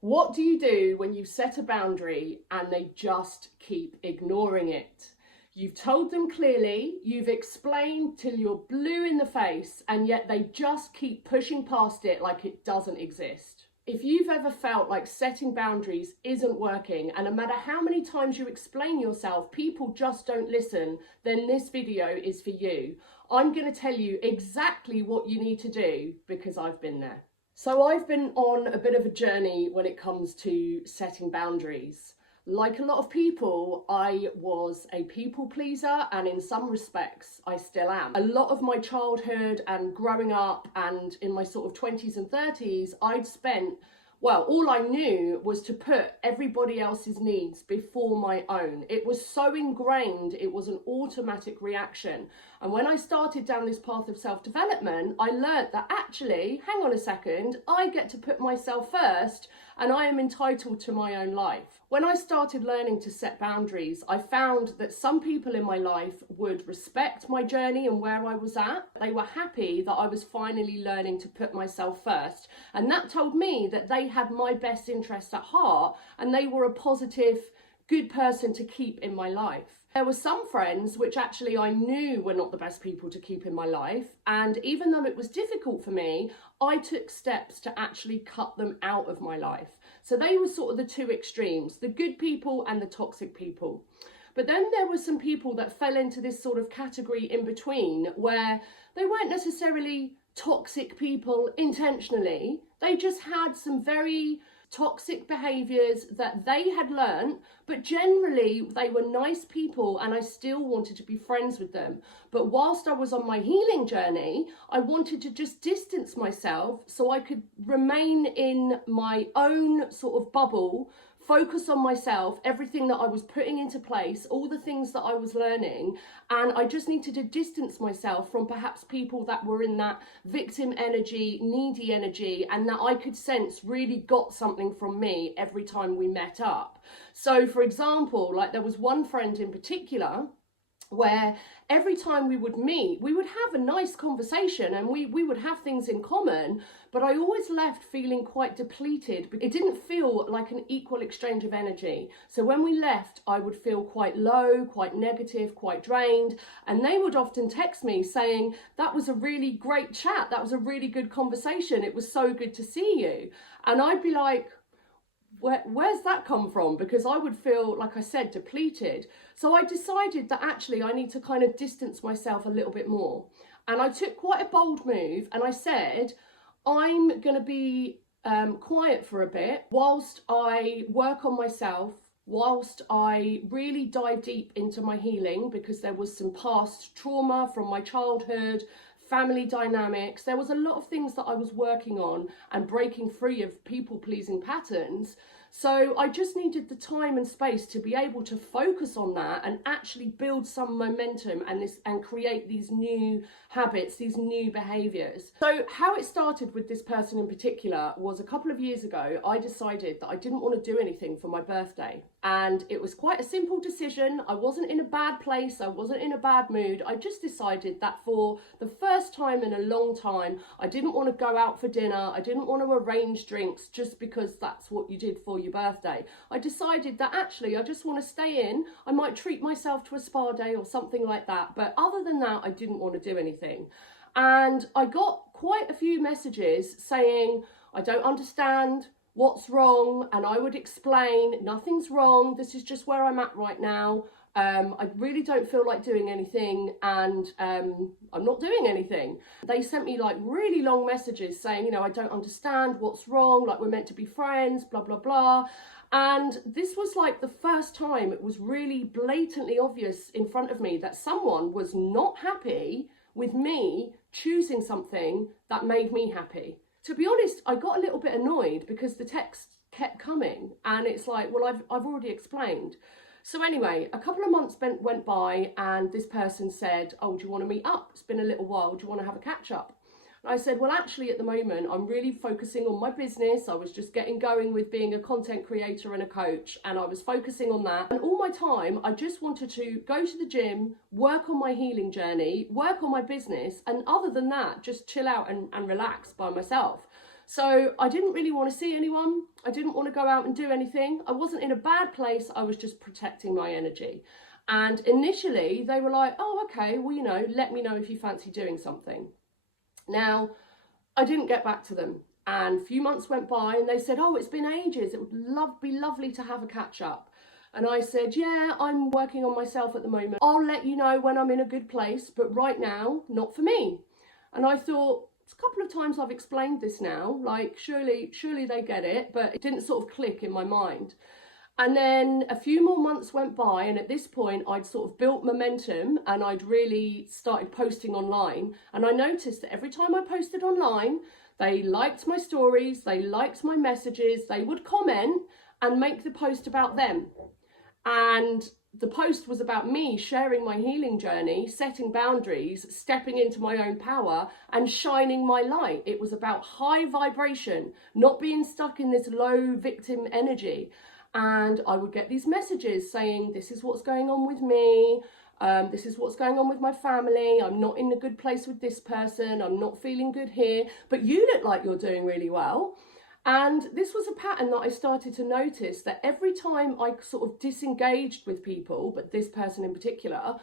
What do you do when you set a boundary and they just keep ignoring it? You've told them clearly, you've explained till you're blue in the face, and yet they just keep pushing past it like it doesn't exist. If you've ever felt like setting boundaries isn't working, and no matter how many times you explain yourself, people just don't listen, then this video is for you. I'm going to tell you exactly what you need to do because I've been there. So I've been on a bit of a journey when it comes to setting boundaries. Like a lot of people, I was a people pleaser, and in some respects I still am. A lot of my childhood and growing up and in my sort of 20s and 30s, I'd spent, well, all I knew was to put everybody else's needs before my own. It was so ingrained, it was an automatic reaction. And when I started down this path of self-development, I learned that actually, hang on a second, I get to put myself first and I am entitled to my own life. When I started learning to set boundaries, I found that some people in my life would respect my journey and where I was at. They were happy that I was finally learning to put myself first. And that told me that they had my best interest at heart and they were a positive, good person to keep in my life. There were some friends which actually I knew were not the best people to keep in my life, and even though it was difficult for me, I took steps to actually cut them out of my life. So they were sort of the two extremes, the good people and the toxic people. But then there were some people that fell into this sort of category in between where they weren't necessarily toxic people intentionally, they just had some very toxic behaviours that they had learnt, but generally they were nice people and I still wanted to be friends with them. But whilst I was on my healing journey, I wanted to just distance myself so I could remain in my own sort of bubble, focus on myself, everything that I was putting into place, all the things that I was learning, and I just needed to distance myself from perhaps people that were in that victim energy, needy energy, and that I could sense really got something from me every time we met up. So for example, like there was one friend in particular where every time we would meet, we would have a nice conversation and we would have things in common, but I always left feeling quite depleted. It didn't feel like an equal exchange of energy. So when we left, I would feel quite low, quite negative, quite drained, and they would often text me saying, that was a really great chat, that was a really good conversation, it was so good to see you. And I'd be like, where's that come from? Because I would feel, like I said, depleted. So I decided that actually I need to kind of distance myself a little bit more. And I took quite a bold move and I said, I'm going to be quiet for a bit whilst I work on myself, whilst I really dive deep into my healing, because there was some past trauma from my childhood, family dynamics. There was a lot of things that I was working on and breaking free of people-pleasing patterns. So I just needed the time and space to be able to focus on that and actually build some momentum and create these new habits, these new behaviors. So how it started with this person in particular was a couple of years ago, I decided that I didn't want to do anything for my birthday. And it was quite a simple decision. I wasn't in a bad place. I wasn't in a bad mood. I just decided that for the first time in a long time, I didn't want to go out for dinner. I didn't want to arrange drinks just because that's what you did for your birthday. I decided that actually I just want to stay in. I might treat myself to a spa day or something like that. But other than that, I didn't want to do anything. And I got quite a few messages saying, I don't understand, what's wrong? And I would explain, nothing's wrong, this is just where I'm at right now. I really don't feel like doing anything, and I'm not doing anything. They sent me like really long messages saying, you know, I don't understand, what's wrong, like we're meant to be friends, blah, blah, blah. And this was like the first time it was really blatantly obvious in front of me that someone was not happy with me choosing something that made me happy. To be honest, I got a little bit annoyed because the text kept coming and it's like, well, I've already explained. So anyway, a couple of months went by and this person said, oh, do you want to meet up? It's been a little while. Do you want to have a catch up? And I said, well, actually, at the moment, I'm really focusing on my business. I was just getting going with being a content creator and a coach, and I was focusing on that. And all my time, I just wanted to go to the gym, work on my healing journey, work on my business, and other than that, just chill out and relax by myself. So I didn't really want to see anyone. I didn't want to go out and do anything. I wasn't in a bad place. I was just protecting my energy. And initially they were like, oh, okay, well, you know, let me know if you fancy doing something. Now, I didn't get back to them. And a few months went by and they said, oh, it's been ages. It would be lovely to have a catch up. And I said, yeah, I'm working on myself at the moment. I'll let you know when I'm in a good place, but right now, not for me. And I thought, it's a couple of times I've explained this now, like surely they get it, but it didn't sort of click in my mind. And then a few more months went by, and at this point I'd sort of built momentum and I'd really started posting online. And I noticed that every time I posted online, they liked my stories, they liked my messages, they would comment and make the post about them. And the post was about me sharing my healing journey, setting boundaries, stepping into my own power and shining my light. It was about high vibration, not being stuck in this low victim energy. And I would get these messages saying, this is what's going on with me. This is what's going on with my family. I'm not in a good place with this person. I'm not feeling good here, but you look like you're doing really well. And this was a pattern that I started to notice, that every time I sort of disengaged with people, but this person in particular,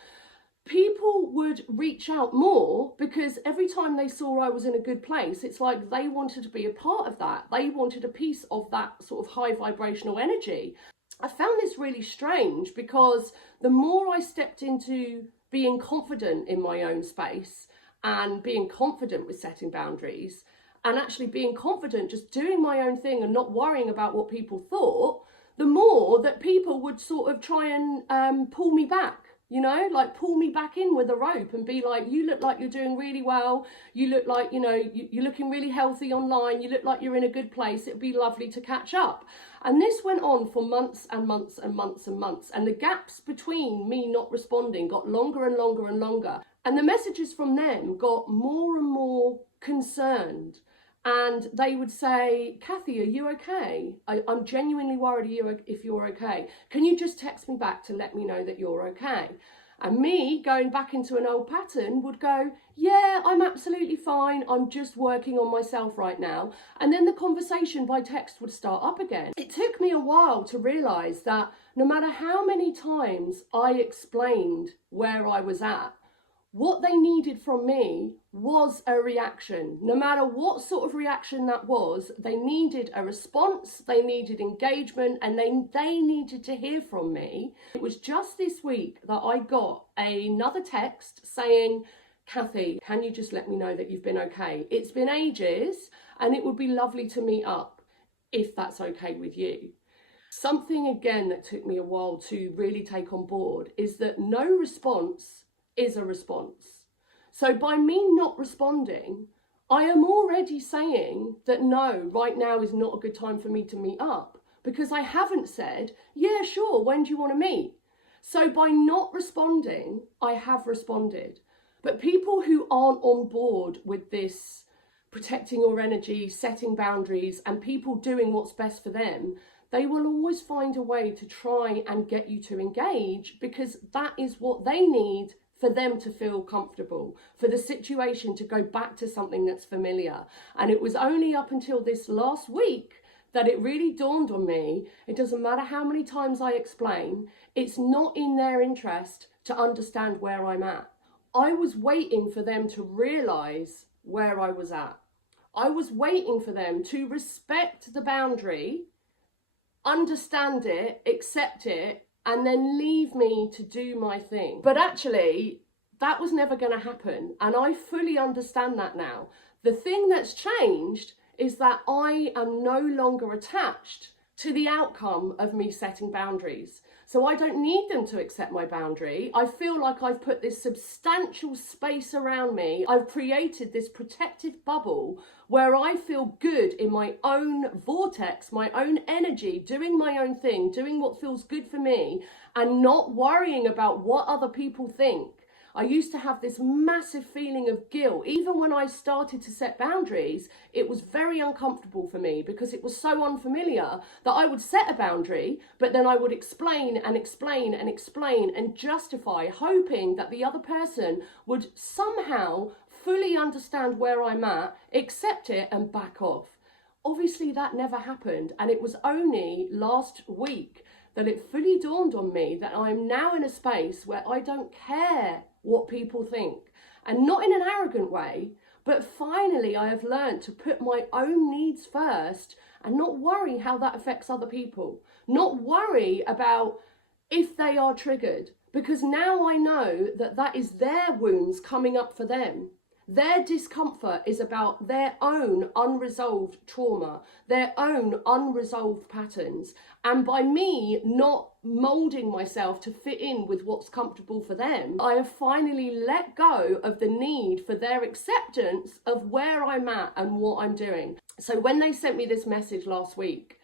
people would reach out more because every time they saw I was in a good place, it's like they wanted to be a part of that. They wanted a piece of that sort of high vibrational energy. I found this really strange because the more I stepped into being confident in my own space and being confident with setting boundaries, and actually being confident, just doing my own thing and not worrying about what people thought, the more that people would sort of try and pull me back, you know, like pull me back in with a rope and be like, you look like you're doing really well. You look like, you know, you're looking really healthy online. You look like you're in a good place. It'd be lovely to catch up. And this went on for months and months and months and months. And the gaps between me not responding got longer and longer and longer. And the messages from them got more and more concerned. And they would say, Kathy, are you okay? I'm genuinely worried if you're okay. Can you just text me back to let me know that you're okay? And me, going back into an old pattern, would go, yeah, I'm absolutely fine. I'm just working on myself right now. And then the conversation by text would start up again. It took me a while to realise that no matter how many times I explained where I was at, what they needed from me was a reaction. No matter what sort of reaction that was, they needed a response, they needed engagement, and they needed to hear from me. It was just this week that I got another text saying, Kathy, can you just let me know that you've been okay? It's been ages, and it would be lovely to meet up if that's okay with you. Something again that took me a while to really take on board is that no response is a response. So by me not responding, I am already saying that no, right now is not a good time for me to meet up, because I haven't said, yeah, sure, when do you want to meet? So by not responding, I have responded. But people who aren't on board with this protecting your energy, setting boundaries, and people doing what's best for them, they will always find a way to try and get you to engage, because that is what they need for them to feel comfortable, for the situation to go back to something that's familiar. And it was only up until this last week that it really dawned on me, it doesn't matter how many times I explain, it's not in their interest to understand where I'm at. I was waiting for them to realise where I was at. I was waiting for them to respect the boundary, understand it, accept it, and then leave me to do my thing. But actually, that was never going to happen. And I fully understand that now. The thing that's changed is that I am no longer attached to the outcome of me setting boundaries. So I don't need them to accept my boundary. I feel like I've put this substantial space around me. I've created this protective bubble where I feel good in my own vortex, my own energy, doing my own thing, doing what feels good for me, and not worrying about what other people think. I used to have this massive feeling of guilt. Even when I started to set boundaries, it was very uncomfortable for me because it was so unfamiliar that I would set a boundary, but then I would explain and explain and explain and justify, hoping that the other person would somehow fully understand where I'm at, accept it and back off. obviously that never happened. And it was only last week that it fully dawned on me that I'm now in a space where I don't care what people think. And not in an arrogant way, but finally I have learned to put my own needs first and not worry how that affects other people. Not worry about if they are triggered, because now I know that that is their wounds coming up for them. Their discomfort is about their own unresolved trauma, their own unresolved patterns. And by me not molding myself to fit in with what's comfortable for them, I have finally let go of the need for their acceptance of where I'm at and what I'm doing. So when they sent me this message last week,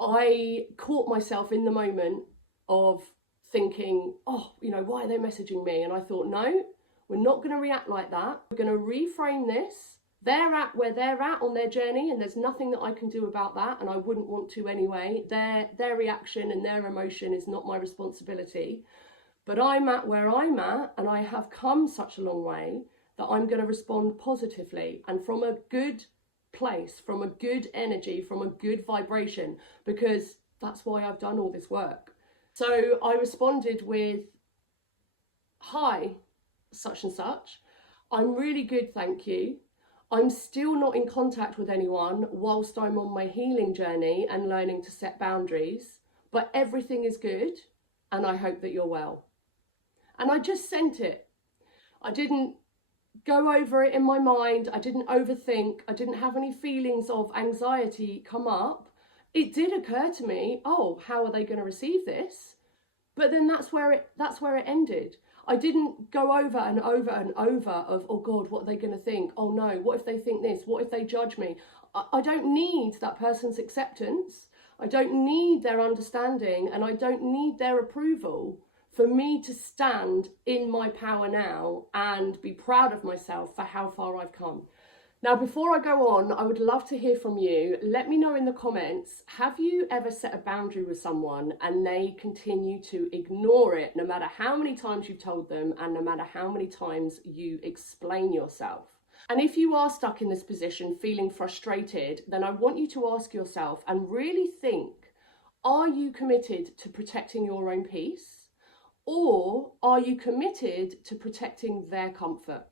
I caught myself in the moment of thinking, oh, why are they messaging me? And I thought, no, we're not going to react like that. We're going to reframe this. They're at where they're at on their journey, and there's nothing that I can do about that, and I wouldn't want to anyway. Their reaction and their emotion is not my responsibility. But I'm at where I'm at, and I have come such a long way that I'm going to respond positively and from a good place, from a good energy, from a good vibration, because that's why I've done all this work. So I responded with, hi, such and such. I'm really good, thank you. I'm still not in contact with anyone whilst I'm on my healing journey and learning to set boundaries, but everything is good and I hope that you're well. And I just sent it. I didn't go over it in my mind. I didn't overthink. I didn't have any feelings of anxiety come up. It did occur to me, oh, how are they going to receive this? But then that's where it ended. I didn't go over and over and over of, oh God, what are they going to think? Oh no, what if they think this? What if they judge me? I don't need that person's acceptance. I don't need their understanding, and I don't need their approval for me to stand in my power now and be proud of myself for how far I've come. Now, before I go on, I would love to hear from you. Let me know in the comments, have you ever set a boundary with someone and they continue to ignore it no matter how many times you've told them and no matter how many times you explain yourself? And if you are stuck in this position feeling frustrated, then I want you to ask yourself and really think, are you committed to protecting your own peace? Or are you committed to protecting their comfort?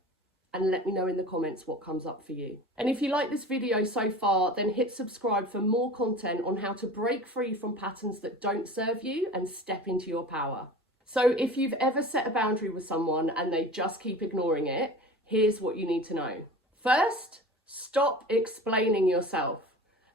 And let me know in the comments what comes up for you. And if you like this video so far, then hit subscribe for more content on how to break free from patterns that don't serve you and step into your power. So if you've ever set a boundary with someone and they just keep ignoring it, here's what you need to know. First, stop explaining yourself.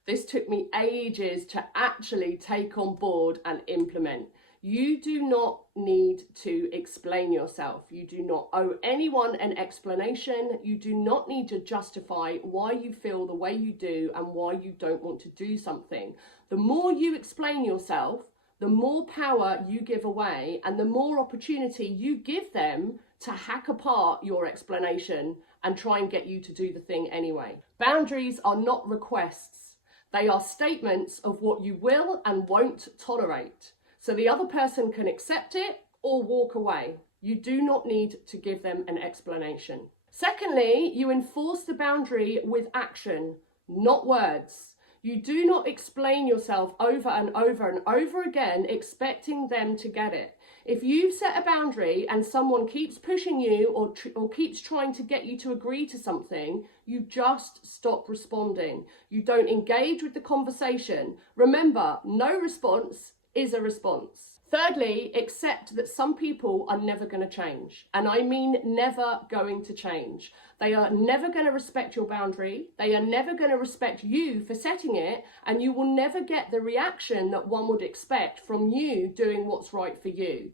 This took me ages to actually take on board and implement. You do not need to explain yourself. You do not owe anyone an explanation. You do not need to justify why you feel the way you do and why you don't want to do something. The more you explain yourself, the more power you give away and the more opportunity you give them to hack apart your explanation and try and get you to do the thing anyway. Boundaries are not requests. They are statements of what you will and won't tolerate. So the other person can accept it or walk away. You do not need to give them an explanation. Secondly, you enforce the boundary with action, not words. You do not explain yourself over and over and over again, expecting them to get it. If you've set a boundary and someone keeps pushing you or keeps trying to get you to agree to something, you just stop responding. You don't engage with the conversation. Remember, no response is a response. Thirdly, accept that some people are never going to change. And I mean never going to change. They are never going to respect your boundary. They are never going to respect you for setting it. And you will never get the reaction that one would expect from you doing what's right for you.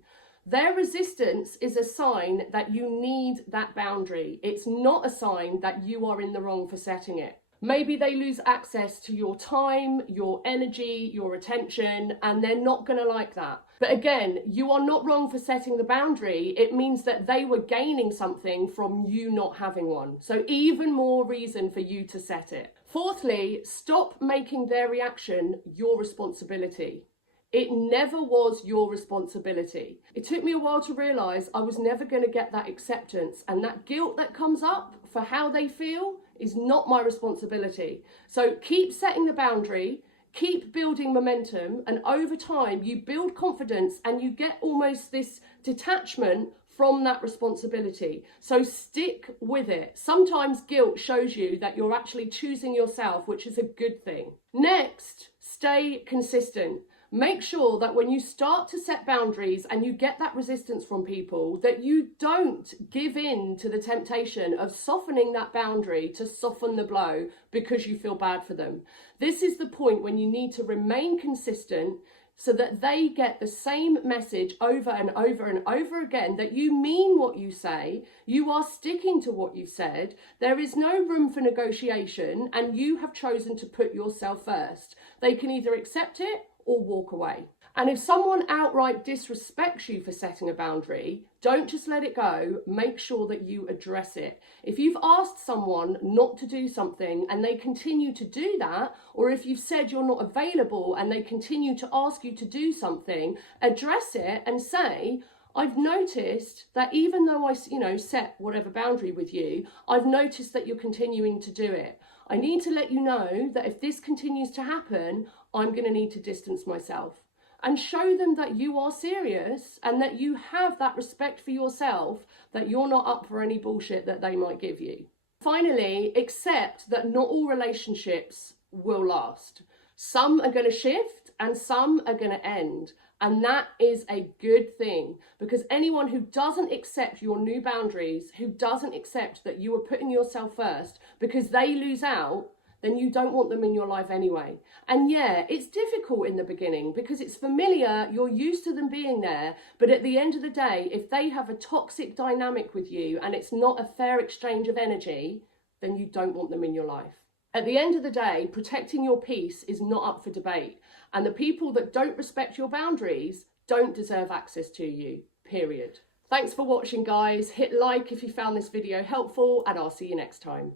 Their resistance is a sign that you need that boundary. It's not a sign that you are in the wrong for setting it. Maybe they lose access to your time, your energy, your attention, and they're not going to like that. But again, you are not wrong for setting the boundary. It means that they were gaining something from you not having one. So even more reason for you to set it. Fourthly, stop making their reaction your responsibility. It never was your responsibility. It took me a while to realise I was never going to get that acceptance, and that guilt that comes up for how they feel is not my responsibility. So keep setting the boundary, keep building momentum, and over time you build confidence and you get almost this detachment from that responsibility. So stick with it. Sometimes guilt shows you that you're actually choosing yourself, which is a good thing. Next, stay consistent. Make sure that when you start to set boundaries and you get that resistance from people, that you don't give in to the temptation of softening that boundary to soften the blow because you feel bad for them. This is the point when you need to remain consistent so that they get the same message over and over and over again, that you mean what you say, you are sticking to what you said, there is no room for negotiation, and you have chosen to put yourself first. They can either accept it or walk away. And if someone outright disrespects you for setting a boundary, don't just let it go, make sure that you address it. If you've asked someone not to do something and they continue to do that, or if you've said you're not available and they continue to ask you to do something, address it and say, I've noticed that even though I, set whatever boundary with you, I've noticed that you're continuing to do it. I need to let you know that if this continues to happen, I'm going to need to distance myself. And show them that you are serious and that you have that respect for yourself, that you're not up for any bullshit that they might give you. Finally, accept that not all relationships will last. Some are going to shift and some are going to end. And that is a good thing, because anyone who doesn't accept your new boundaries, who doesn't accept that you are putting yourself first because they lose out, then you don't want them in your life anyway. And yeah, it's difficult in the beginning because it's familiar, you're used to them being there, but at the end of the day, if they have a toxic dynamic with you and it's not a fair exchange of energy, then you don't want them in your life. At the end of the day, protecting your peace is not up for debate, and the people that don't respect your boundaries don't deserve access to you, period. Thanks for watching, guys. Hit like if you found this video helpful, and I'll see you next time.